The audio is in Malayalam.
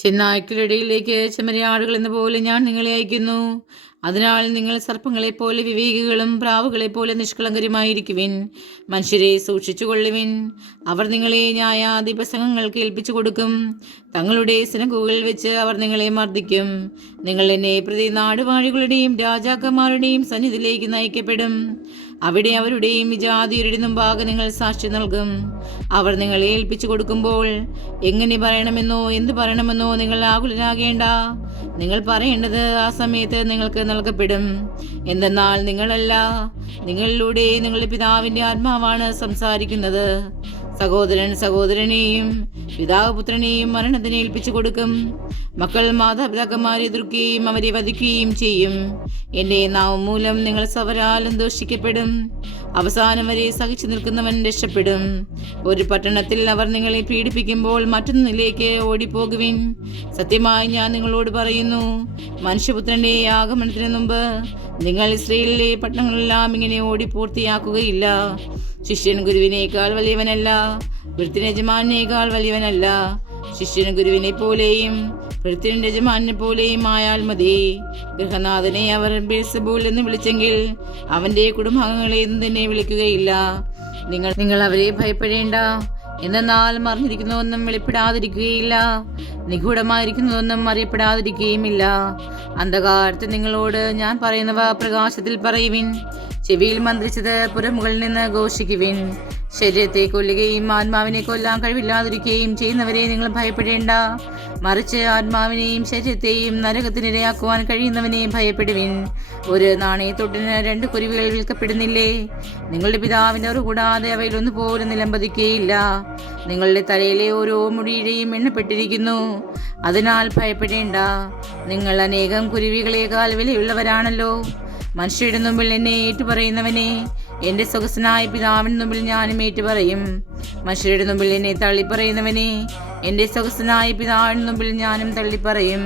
ചെന്നായ്ക്കളുടെ ചെമ്മരിയാടുകൾ എന്ന പോലെ ഞാൻ നിങ്ങളെ അയക്കുന്നു. അതിനാൽ നിങ്ങൾ സർപ്പങ്ങളെപ്പോലെ വിവേകികളും പ്രാവുകളെപ്പോലെ നിഷ്കളങ്കരുമായിരിക്കുവിൻ. മനുഷ്യരെ സൂക്ഷിച്ചുകൊള്ളുവിൻ. അവർ നിങ്ങളെ ന്യായാധിപസംഘങ്ങൾ കേൾപ്പിച്ചു കൊടുക്കും. തങ്ങളുടെ സിനഗോഗുകളിൽ വെച്ച് അവർ നിങ്ങളെ മർദ്ദിക്കും. നിങ്ങൾ എന്നെ പ്രതി നാടുവാഴികളുടെയും രാജാക്കന്മാരുടെയും സന്നിധിയിലേക്ക് നയിക്കപ്പെടും. അവിടെ അവരുടെയും വിജാതിയരുടെ മുമ്പാകെ നിങ്ങൾ സാക്ഷി നൽകും. അവർ നിങ്ങളെ ഏൽപ്പിച്ചു കൊടുക്കുമ്പോൾ എങ്ങനെ പറയണമെന്നോ എന്ത് പറയണമെന്നോ നിങ്ങൾ ആകുലരാകേണ്ട. നിങ്ങൾ പറയേണ്ടത് ആ സമയത്ത് നിങ്ങൾക്ക് നൽകപ്പെടും. എന്തെന്നാൽ നിങ്ങളല്ല, നിങ്ങളിലൂടെ നിങ്ങളുടെ പിതാവിൻ്റെ ആത്മാവാണ് സംസാരിക്കുന്നത്. സഹോദരൻ സഹോദരനെയും പിതാവ് പുത്രനെയും മരണത്തിന് ഏൽപ്പിച്ചു കൊടുക്കും. മക്കൾ മാതാപിതാക്കന്മാരെ എതിർക്കുകയും അവരെ വധിക്കുകയും ചെയ്യും. എൻ്റെ നാമം മൂലം നിങ്ങൾ സവരാലും ദോഷിക്കപ്പെടും. അവസാനം വരെ സഹിച്ചു നിൽക്കുന്നവൻ രക്ഷപ്പെടും. ഒരു പട്ടണത്തിൽ അവർ നിങ്ങളെ പീഡിപ്പിക്കുമ്പോൾ മറ്റൊന്നിലേക്ക് ഓടിപ്പോകുവിൻ. സത്യമായി ഞാൻ നിങ്ങളോട് പറയുന്നു, മനുഷ്യപുത്രന്റെ ആഗമനത്തിന് മുമ്പ് നിങ്ങൾ ഇസ്രായേലിലെ പട്ടണങ്ങളെല്ലാം ഇങ്ങനെ ഓടി പൂർത്തിയാക്കുകയില്ല. ശിഷ്യൻ ഗുരുവിനേക്കാൾ വലിയവനല്ല, വൃത്തിന് യജമാനേക്കാൾ വലിയവനല്ല. ശിഷ്യൻ ഗുരുവിനെ പോലെയും വൃത്തിന് യജമാനെ പോലെയും ആയാൽ മതി. ഗൃഹനാഥനെ അവർ ബെൽസെബൂൽ എന്ന് വിളിച്ചെങ്കിൽ അവന്റെ കുടുംബാംഗങ്ങളെ ഒന്നും തന്നെ വിളിക്കുകയില്ല. നിങ്ങൾ അവരെ ഭയപ്പെടേണ്ട. എന്നാൽ മറിഞ്ഞിരിക്കുന്നതൊന്നും വെളിപ്പെടാതിരിക്കുകയില്ല, നിഗൂഢമായിരിക്കുന്നതൊന്നും അറിയപ്പെടാതിരിക്കുകയുമില്ല. അന്ധകാരത്തിൽ നിങ്ങളോട് ഞാൻ പറയുന്നവ പ്രകാശത്തിൽ പറയുവിൻ. ചെവിയിൽ മന്ത്രിച്ചത് പുറമുകളിൽ നിന്ന് ഘോഷിക്കുവിൻ. ശരീരത്തെ കൊല്ലുകയും ആത്മാവിനെ കൊല്ലാൻ കഴിവില്ലാതിരിക്കുകയും ചെയ്യുന്നവരെ നിങ്ങൾ ഭയപ്പെടേണ്ട. മറിച്ച് ആത്മാവിനെയും ശരീരത്തെയും നരകത്തിനിരയാക്കുവാൻ കഴിയുന്നവനെ ഭയപ്പെടുവിൻ. ഒരു നാണയത്തൊട്ടിന് 2 കുരുവികൾ വിൽക്കപ്പെടുന്നില്ലേ? നിങ്ങളുടെ പിതാവിൻ്റെ അറിവ് കൂടാതെ അവയിൽ ഒന്നുപോലും നിലംപതിക്കുകയില്ല. നിങ്ങളുടെ തലയിലെ ഓരോ മുടിയുടെയും എണ്ണപ്പെട്ടിരിക്കുന്നു. അതിനാൽ ഭയപ്പെടേണ്ട. നിങ്ങൾ അനേകം കുരുവികളേക്കാൾ വിലയുള്ളവരാണല്ലോ. മനുഷ്യരുടെ മുമ്പിൽ എന്നെ ഏറ്റുപറയുന്നവനെ എൻ്റെ സ്വഗസ്സനായ പിതാവിൻ്റെ മുമ്പിൽ ഞാനും ഏറ്റുപറയും. മനുഷ്യരുടെ മുമ്പിൽ എന്നെ തള്ളിപ്പറയുന്നവനെ എൻ്റെ സ്വഗസ്സനായ പിതാവിൻ്റെ മുമ്പിൽ ഞാനും തള്ളിപ്പറയും.